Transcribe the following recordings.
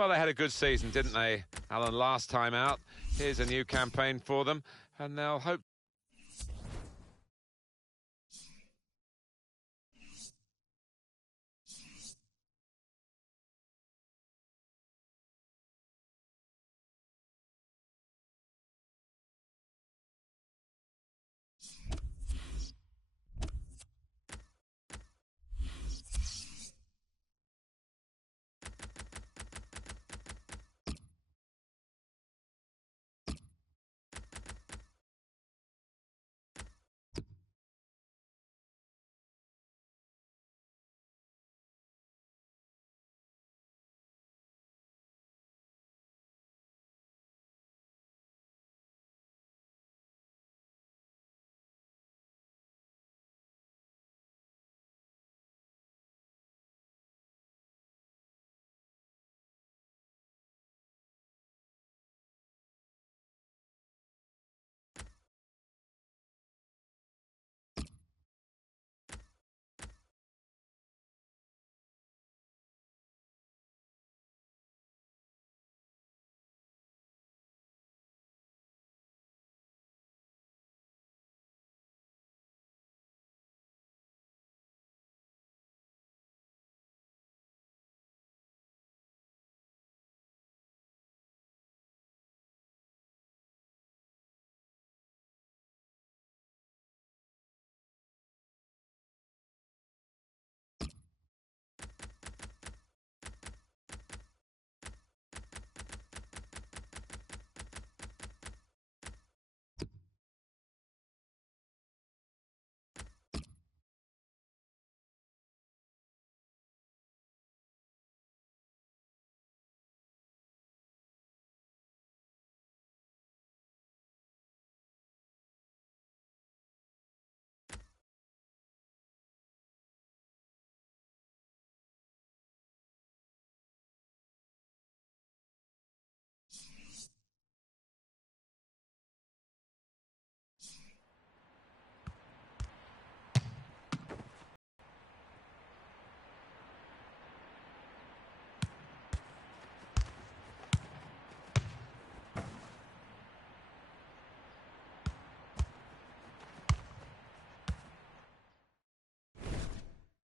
Well, they had a good season, didn't they, Alan, last time out? Here's a new campaign for them, and they'll hope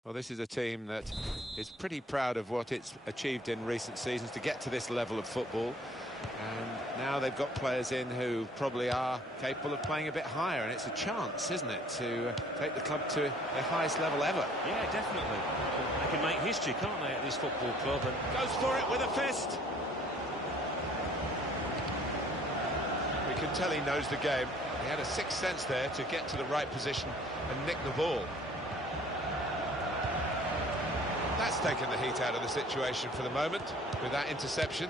Well, this is a team that is pretty proud of what it's achieved in recent seasons to get to this level of football. And now they've got players in who probably are capable of playing a bit higher, and it's a chance, isn't it, to take the club to their highest level ever. Yeah, definitely. They can make history, can't they, at this football club? And goes for it with a fist. We can tell he knows the game. He had a sixth sense there to get to the right position and nick the ball. That's taken the heat out of the situation for the moment with that interception.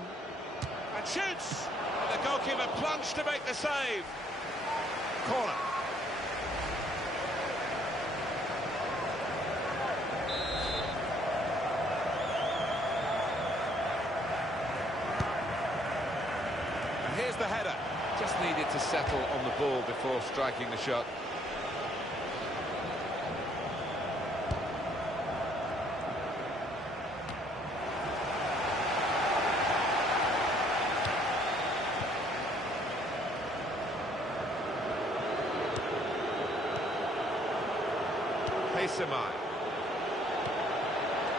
And shoots! And the goalkeeper plunged to make the save. Corner. And here's the header. Just needed to settle on the ball before striking the shot.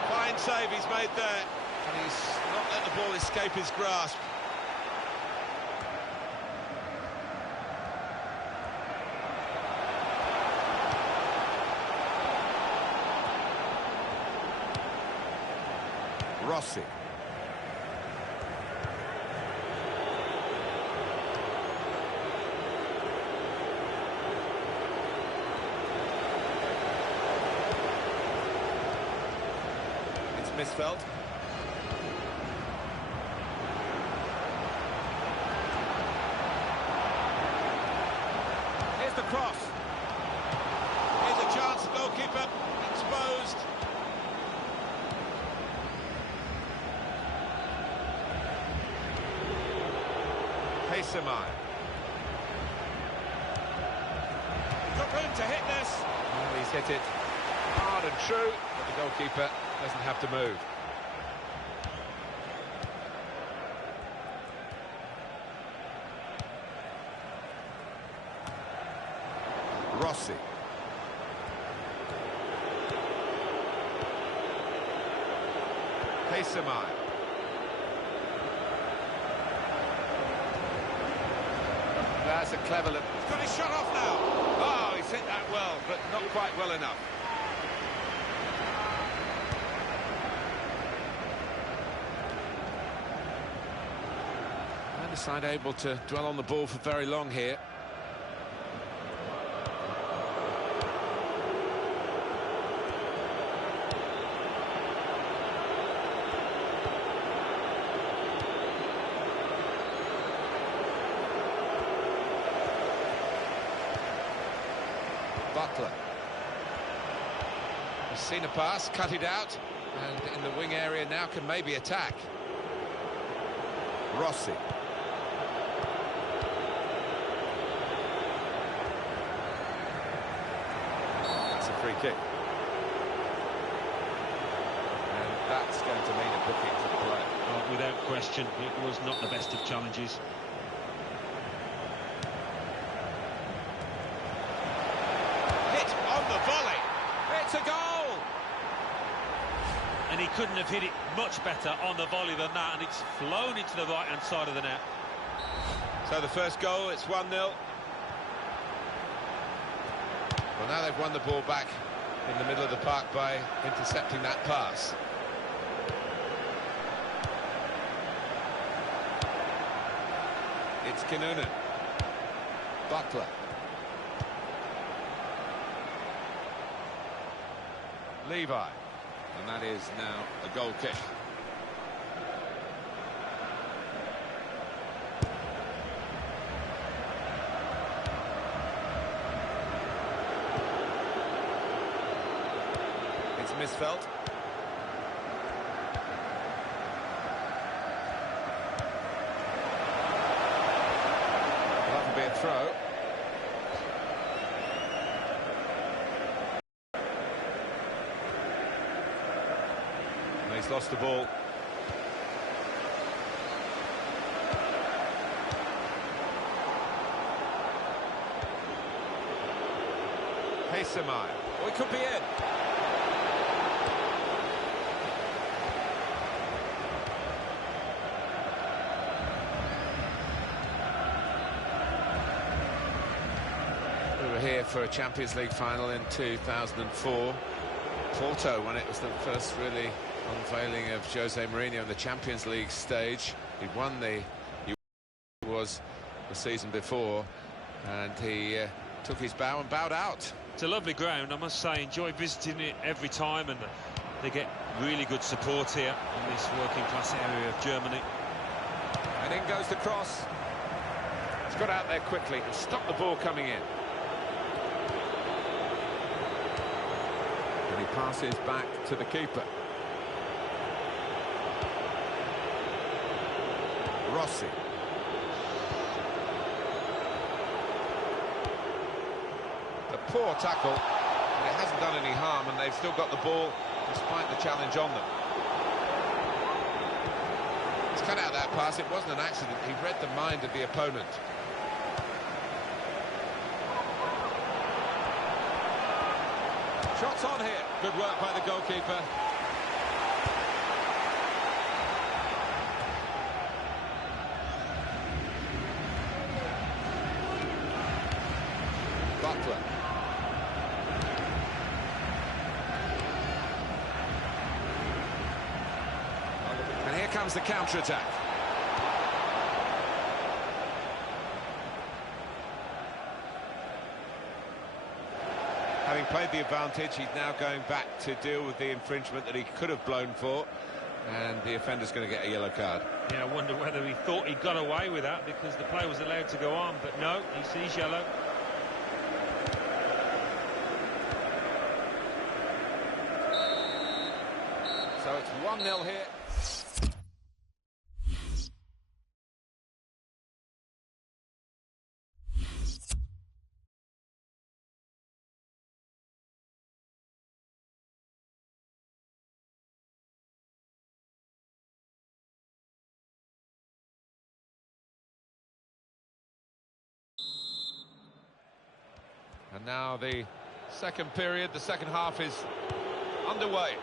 Fine save he's made there, and he's not let the ball escape his grasp. Rossi. Misfelt. Here's the cross. Here's a chance, goalkeeper exposed. Paysamai. Got room to hit this. Oh, he's hit it hard and true, but the goalkeeper doesn't have to move. Rossi. Paysamai. That's a clever look. He's got his shot off now. Oh, he's hit that well, but not quite well enough. Neither side able to dwell on the ball for very long here. Butler. He's seen a pass, cut it out, and in the wing area now can maybe attack. Rossi. That's a free kick. And that's going to mean a booking for the player. Well, without question, it was not the best of challenges. Volley. It's a goal. And he couldn't have hit it much better on the volley than that, and it's flown into the right-hand side of the net. So the first goal, it's 1-0. Well, now they've won the ball back in the middle of the park by intercepting that pass. It's Kinnunen. Butler. Levi, and that is now a goal kick. It's Misfelt. Well, that will be a throw. He's lost the ball. Paysamai. Oh, he could be in. for a Champions League final in 2004. Porto, when it was the first really unveiling of Jose Mourinho in the Champions League stage. He won he was the season before, and he took his bow and bowed out. It's a lovely ground, I must say. Enjoy visiting it every time, and they get really good support here in this working-class area of Germany. And in goes the cross. It's got out there quickly and stopped the ball coming in. And he passes back to the keeper. Rossi. The poor tackle, but it hasn't done any harm, and they've still got the ball despite the challenge on them. He's cut out that pass. It wasn't an accident. He read the mind of the opponent. Shots on here. Good work by the goalkeeper. Butler. And here comes the counter-attack. Having played the advantage, he's now going back to deal with the infringement that he could have blown for, and the offender's going to get a yellow card. Yeah, I wonder whether he thought he got away with that because the player was allowed to go on, but no, he sees yellow. So it's 1-0 here. And now the second period, the second half is underway.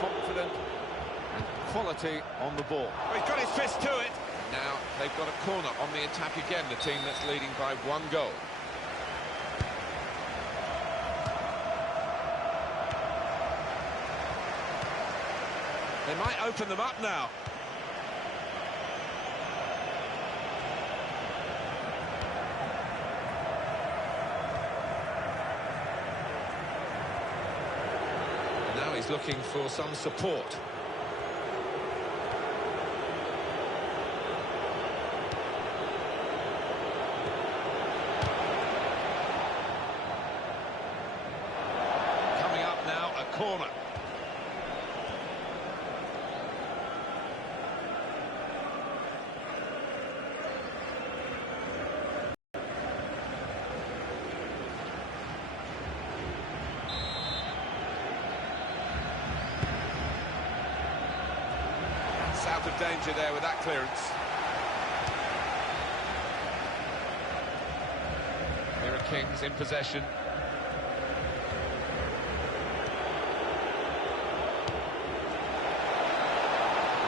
Confident and quality on the ball. Oh, he's got his fist to it. Now they've got a corner on the attack again, the team that's leading by 1 goal. They might open them up now. And now he's looking for some support. Coming up now, a corner. Out of danger there with that clearance. Here are Kings in possession.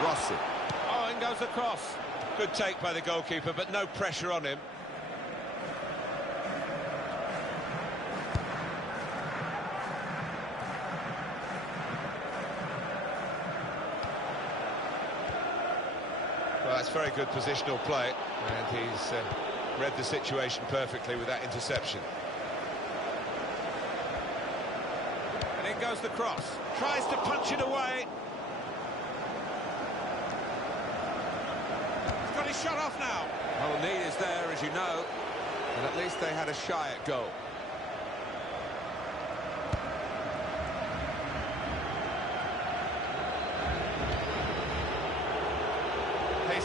Rossi. Oh, in goes the cross. Good take by the goalkeeper, but no pressure on him. Well, that's very good positional play, and he's read the situation perfectly with that interception. And in goes the cross. Tries to punch it away. He's got his shot off now. Well, the need is there, as you know, and at least they had a shy at goal.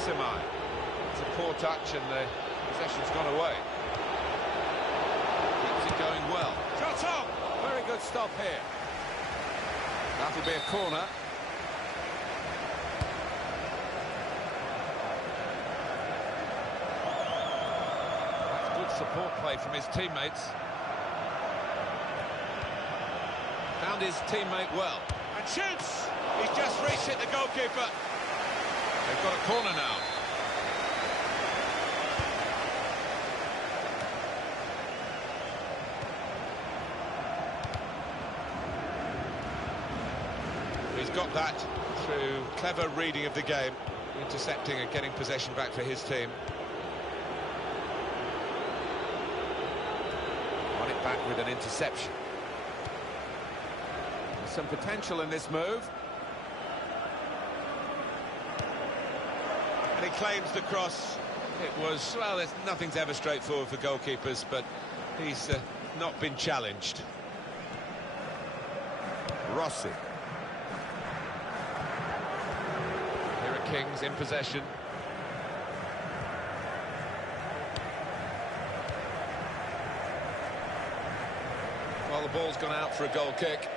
It's a poor touch and the possession's gone away. Keeps it going well. Shot on! Very good stop here. That'll be a corner. That's good support play from his teammates. Found his teammate well. And shoots! He's just reached it, the goalkeeper. They've got a corner now. He's got that through clever reading of the game, intercepting and getting possession back for his team. On it back with an interception. There's some potential in this move. And he claims the cross. It was, well, nothing's ever straightforward for goalkeepers, but he's not been challenged. Rossi. Kings in possession. Well, the ball's gone out for a goal kick.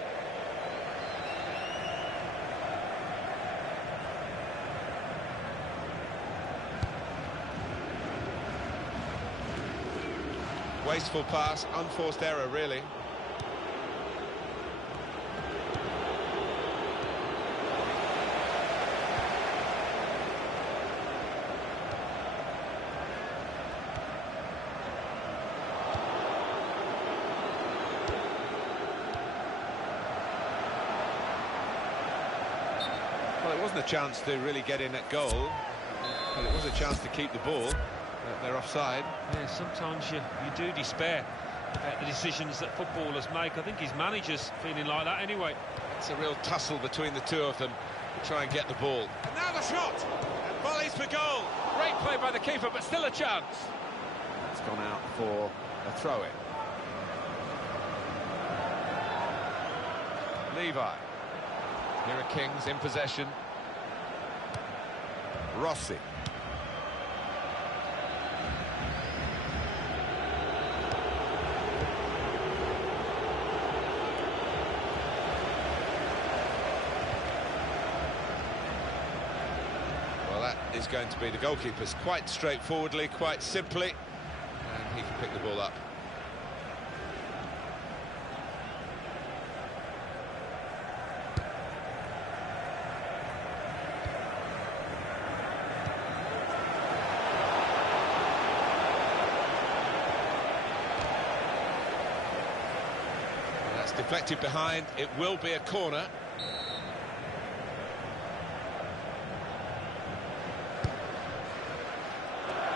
Wasteful pass, unforced error, really. Well, it wasn't a chance to really get in at goal, but it was a chance to keep the ball. They're offside. Yeah, sometimes you do despair about the decisions that footballers make. I think his manager's feeling like that anyway. It's a real tussle between the two of them to try and get the ball. And now the shot! And volleys for goal! Great play by the keeper, but still a chance. It's gone out for a throw-in. Levi. Here are Kings in possession. Rossi. Well, that is going to be the goalkeeper's quite straightforwardly, quite simply, and he can pick the ball up. Deflected behind, it will be a corner.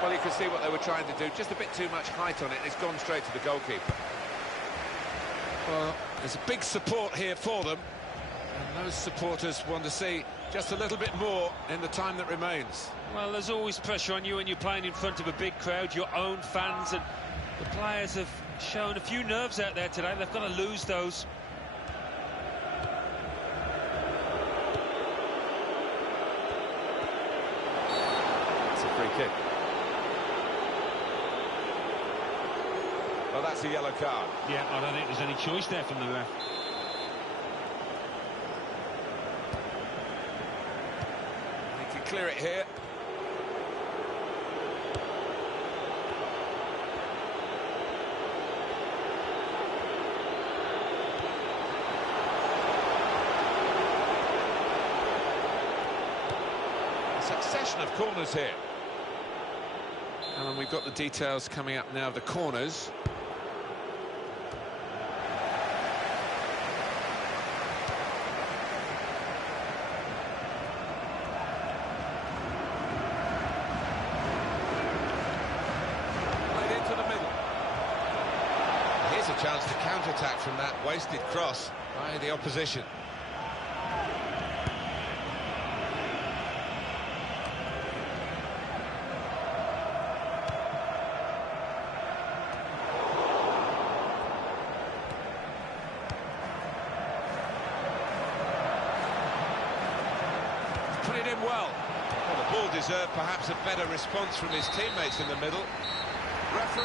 Well, you can see what they were trying to do, just a bit too much height on it, it's gone straight to the goalkeeper. Well, there's a big support here for them, and those supporters want to see just a little bit more in the time that remains. Well, there's always pressure on you when you're playing in front of a big crowd, your own fans, and the players have shown a few nerves out there today. They've got to lose those. It's a free kick. Well, that's a yellow card. Yeah, I don't think there's any choice there from the ref. He can clear it here. Succession of corners here. And we've got the details coming up now of the corners. Played into the middle. Here's a chance to counter-attack from that wasted cross by the opposition. Put it in well. Well, the ball deserved perhaps a better response from his teammates in the middle. Referee.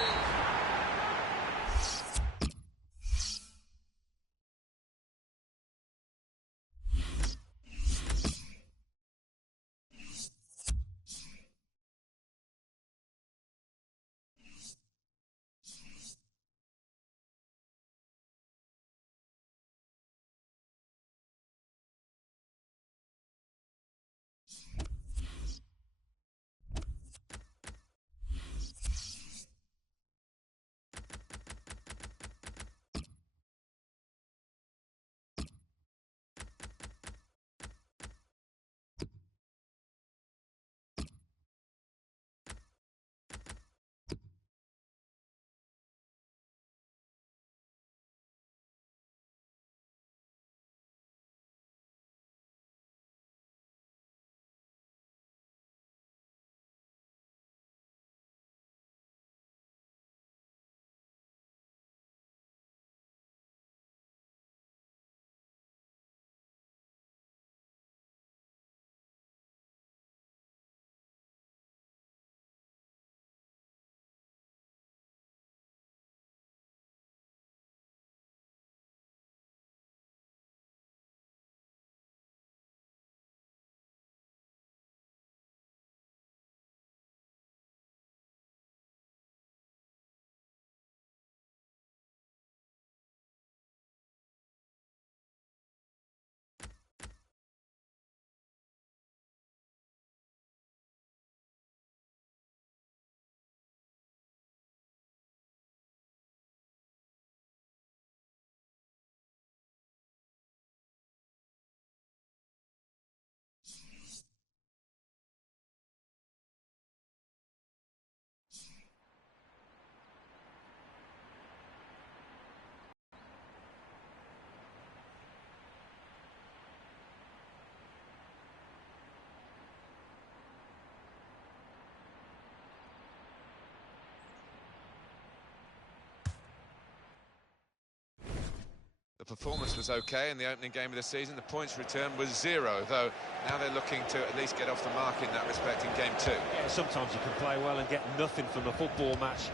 The performance was okay in the opening game of the season. The points return was 0, though now they're looking to at least get off the mark in that respect in game 2. Yeah, sometimes you can play well and get nothing from a football match.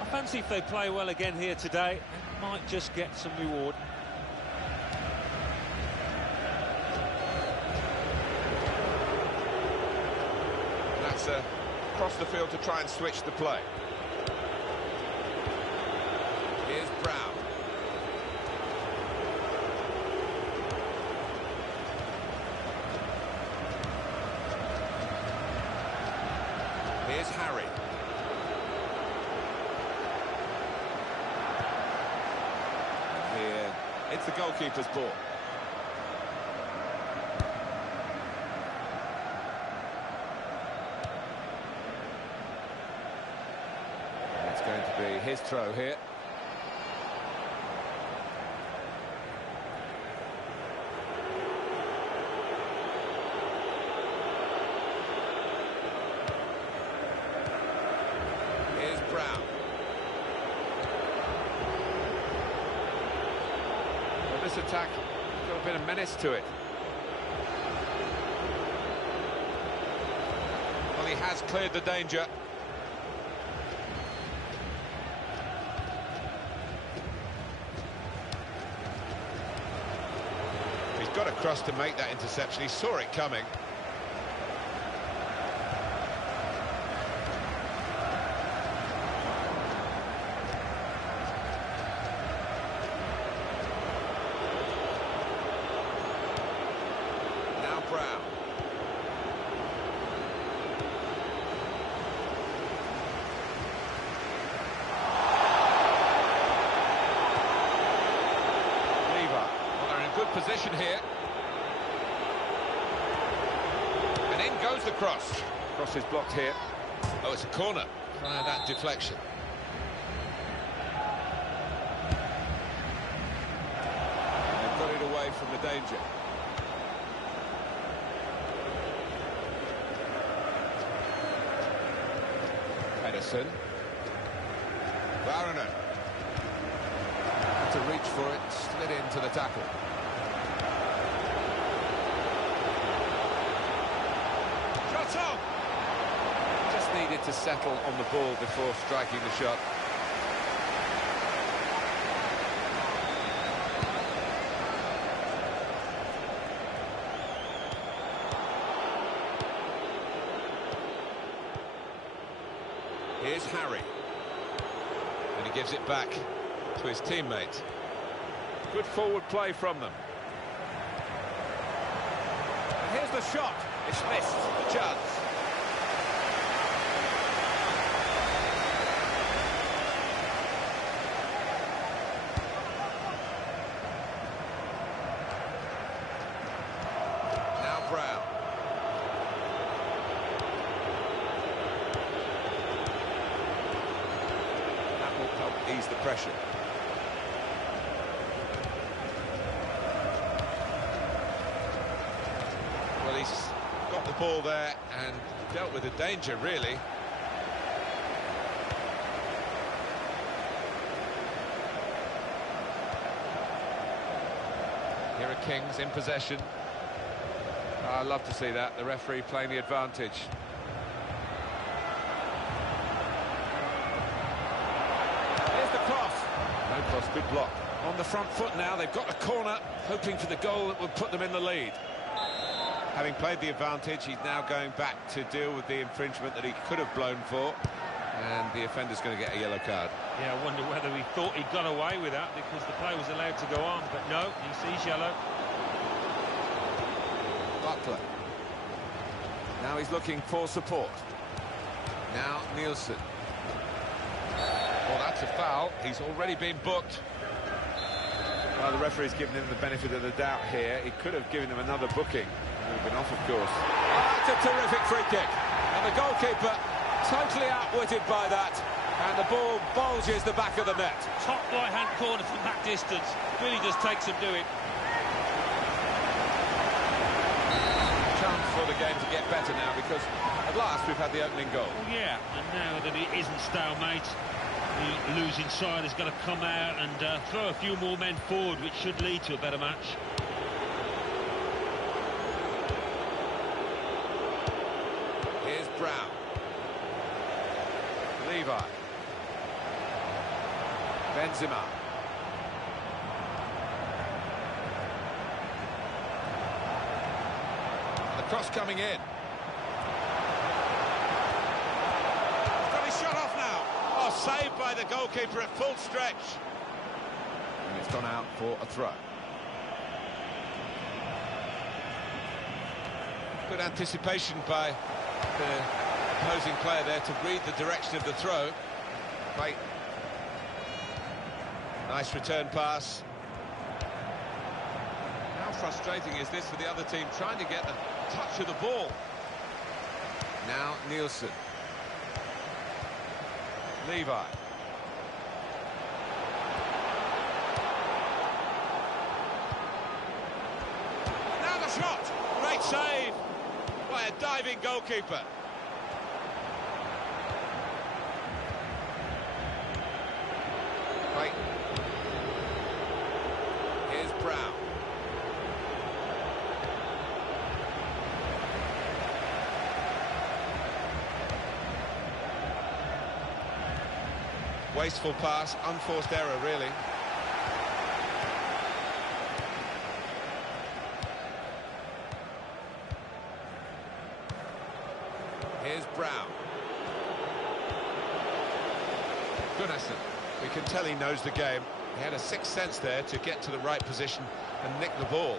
I fancy if they play well again here today, they might just get some reward. That's across the field to try and switch the play. Here's Brown. Here's Harry. Here, it's the goalkeeper's ball. It's going to be his throw here. Here's Brown. Well, this attack has got a bit of menace to it. Well, he has cleared the danger. He's got across to make that interception. He saw it coming. Brown. Levi. Well, they're in a good position here. And in goes the cross. Cross is blocked here. Oh, it's a corner. Try that deflection. They've got it away from the danger. Edison. Varner. Had to reach for it, slid into the tackle. Shot on! Just needed to settle on the ball before striking the shot. Here's Harry. And he gives it back to his teammate. Good forward play from them. And here's the shot. It's missed. The chance. Now Brown. Ease the pressure. Well, he's got the ball there and dealt with the danger, really. Here are Kings in possession. Oh, I'd love to see that. The referee playing the advantage. No cross, good block. On the front foot now, they've got a corner, hoping for the goal that would put them in the lead. Having played the advantage, he's now going back to deal with the infringement that he could have blown for, and the offender's going to get a yellow card. Yeah, I wonder whether he thought he'd got away with that because the play was allowed to go on, but no, he sees yellow. Butler. Now he's looking for support. Now Nielsen. Well, that's a foul. He's already been booked. Well, the referee's given him the benefit of the doubt here. He could have given him another booking. He would have been off, of course. Oh, that's a terrific free kick. And the goalkeeper totally outwitted by that. And the ball bulges the back of the net. Top right-hand corner from that distance. Really just takes some doing. Chance for the game to get better now because at last we've had the opening goal. Well, yeah, and now that it isn't stalemate, The losing side has got to come out and throw a few more men forward, which should lead to a better match. Here's Brown. Levi. Benzema. The cross coming in. He's got his shot off now. Oh, saved by the goalkeeper at full stretch. And it's gone out for a throw. Good anticipation by the opposing player there to read the direction of the throw. Wait. Nice return pass. How frustrating is this for the other team, trying to get a touch of the ball. Now Nielsen. Levi. Now the shot! Great save by a diving goalkeeper. Right. Here's Brown. Wasteful pass, unforced error, really. Here's Brown. Gunnarsson. We can tell he knows the game. He had a sixth sense there to get to the right position and nick the ball.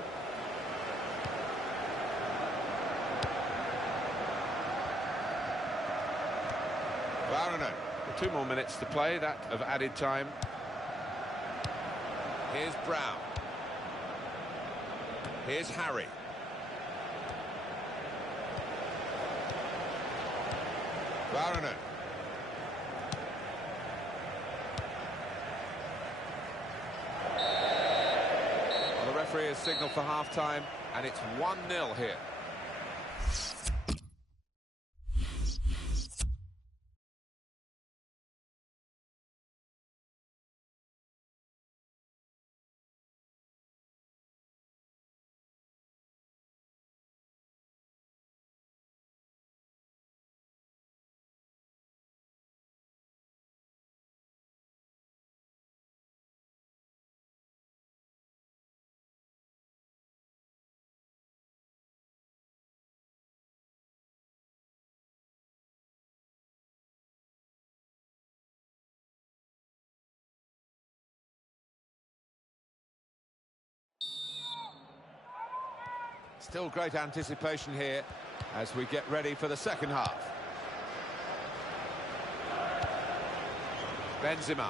Varane. 2 more minutes to play, that of added time. Here's Brown. Here's Harry. Varane. Well, the referee has signalled for half-time, and it's 1-0 here. Still great anticipation here as we get ready for the second half. Benzema.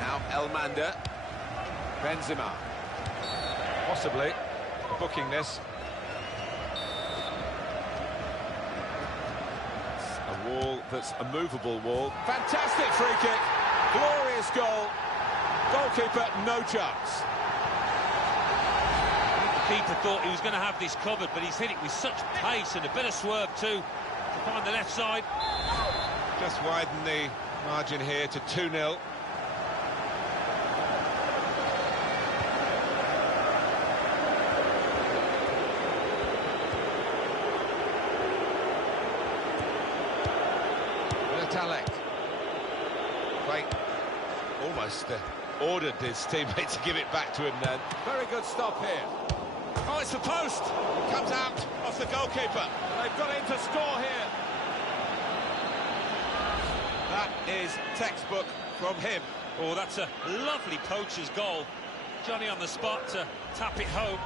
Now Elmander. Benzema. Possibly booking this. Wall that's a movable wall. Fantastic free kick, glorious goal. Goalkeeper, no chance. The keeper thought he was going to have this covered, but he's hit it with such pace and a bit of swerve too to find the left side. Just widen the margin here to 2-0. Talek. Wait, almost ordered his teammate to give it back to him then. Very good stop here. Oh, it's the post. It comes out off the goalkeeper. They've got him to score here. That is textbook from him. Oh, that's a lovely poacher's goal. Johnny on the spot to tap it home.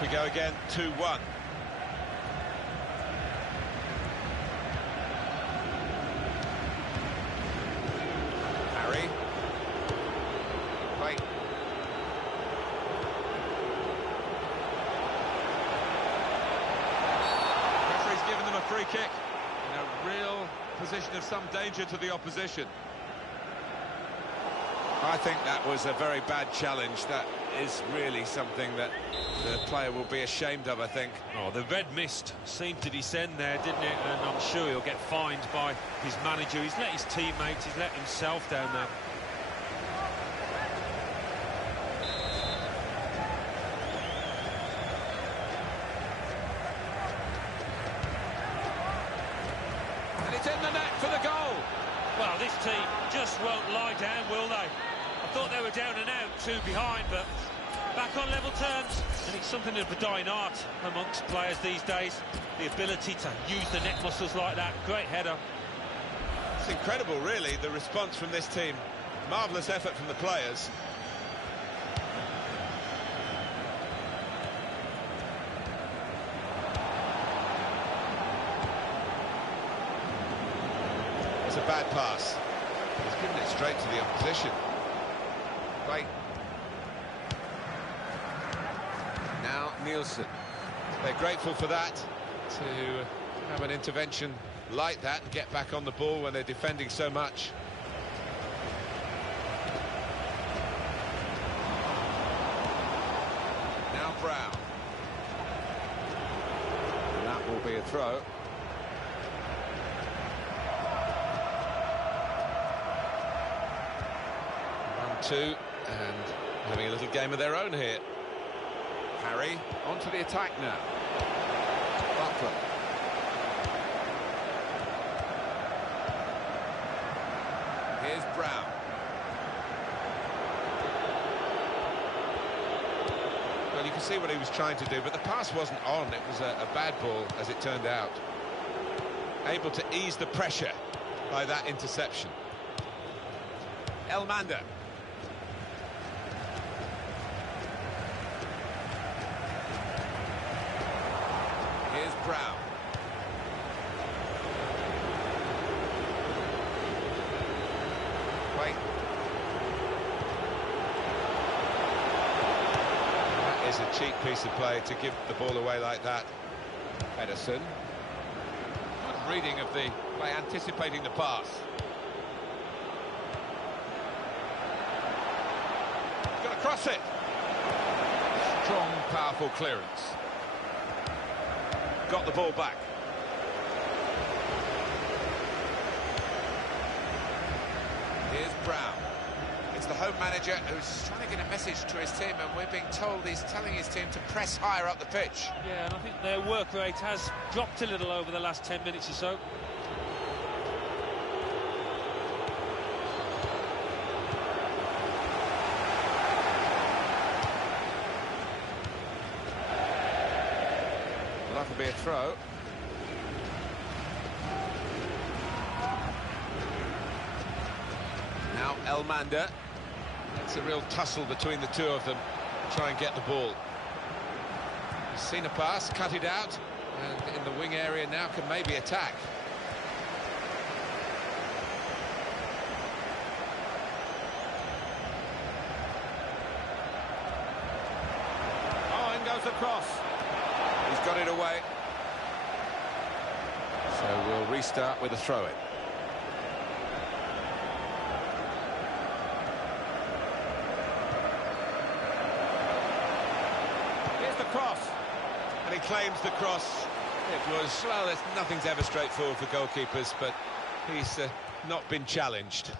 We go again, 2-1. Harry. Wait. free kick in a real position of some danger to the opposition. I think that was a very bad challenge. That is really something that the player will be ashamed of, I think. Oh, the red mist seemed to descend there, didn't it? And I'm sure he'll get fined by his manager. He's let his teammates, he's let himself down there. And it's in the net for the goal. Well, this team just won't lie down, will they? I thought they were down and out, 2 behind, but back on level terms. And it's something of a dying art amongst players these days, the ability to use the neck muscles like that. Great header. It's incredible, really, the response from this team. Marvellous effort from the players. It's a bad pass. He's given it straight to the opposition. Wait. Now Nielsen. They're grateful for that, to have an intervention like that and get back on the ball when they're defending so much. Now Brown. And that will be a throw. 1-2, and having a little game of their own here. Harry onto the attack now. Butler. Here's Brown. Well, you can see what he was trying to do, but the pass wasn't on. It was a bad ball, as it turned out. Able to ease the pressure by that interception. Elmander. Here's Brown. Wait. That is a cheap piece of play to give the ball away like that. Edison. Good reading of the play, anticipating the pass. He's got to cross it. Strong, powerful clearance. Got the ball back. Here's Brown. It's the home manager who's trying to get a message to his team, and we're being told he's telling his team to press higher up the pitch. Yeah, and I think their work rate has dropped a little over the last 10 minutes or so. That'll be a throw. Now Elmander. It's a real tussle between the two of them to try and get the ball. He's seen a pass, cut it out, and in the wing area now can maybe attack. Oh, in goes the cross. He's got it away. So we'll restart with a throw-in. Here's the cross. And he claims the cross. It was, well, nothing's ever straightforward for goalkeepers, but he's not been challenged.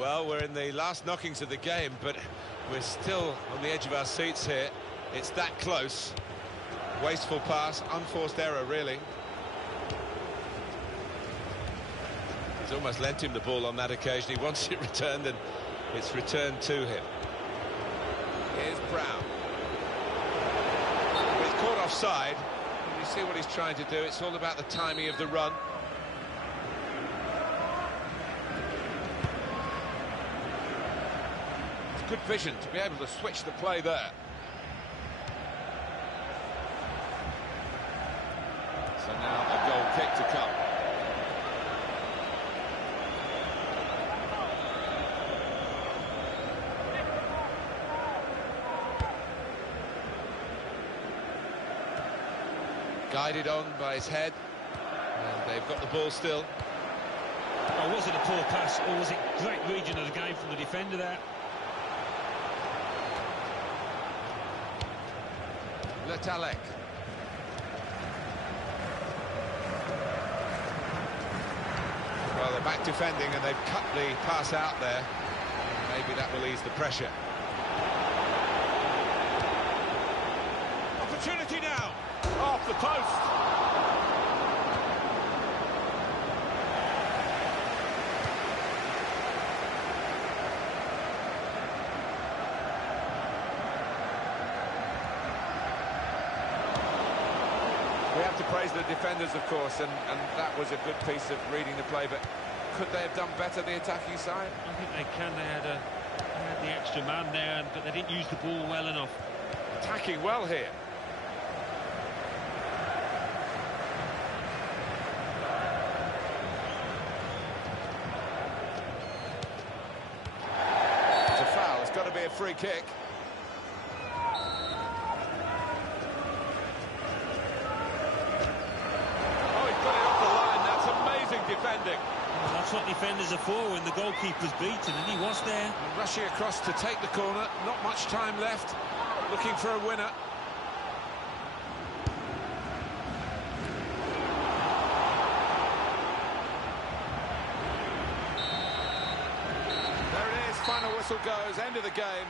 Well, we're in the last knockings of the game, but we're still on the edge of our seats here. It's that close. Wasteful pass, unforced error, really. He's almost lent him the ball on that occasion. He wants it returned, and it's returned to him. Here's Brown. He's caught offside. You see what he's trying to do. It's all about the timing of the run. It's good vision to be able to switch the play there. So now a goal kick to come. Guided on by his head. And they've got the ball still. Oh, was it a poor pass, or was it great reading of the game from the defender there? Letalek. Well, they're back defending and they've cut the pass out there. Maybe that will ease the pressure. Opportunity now. Off the post. We have to praise the defenders, of course, and that was a good piece of reading the play, but could they have done better, the attacking side? I think they can. They had the extra man there, but they didn't use the ball well enough. Attacking well here. It's a foul. It's got to be a free kick. Defending. Well, that's what defenders are for when the goalkeeper's beaten, and he was there. Rushing across to take the corner, not much time left, looking for a winner. There it is, final whistle goes, end of the game.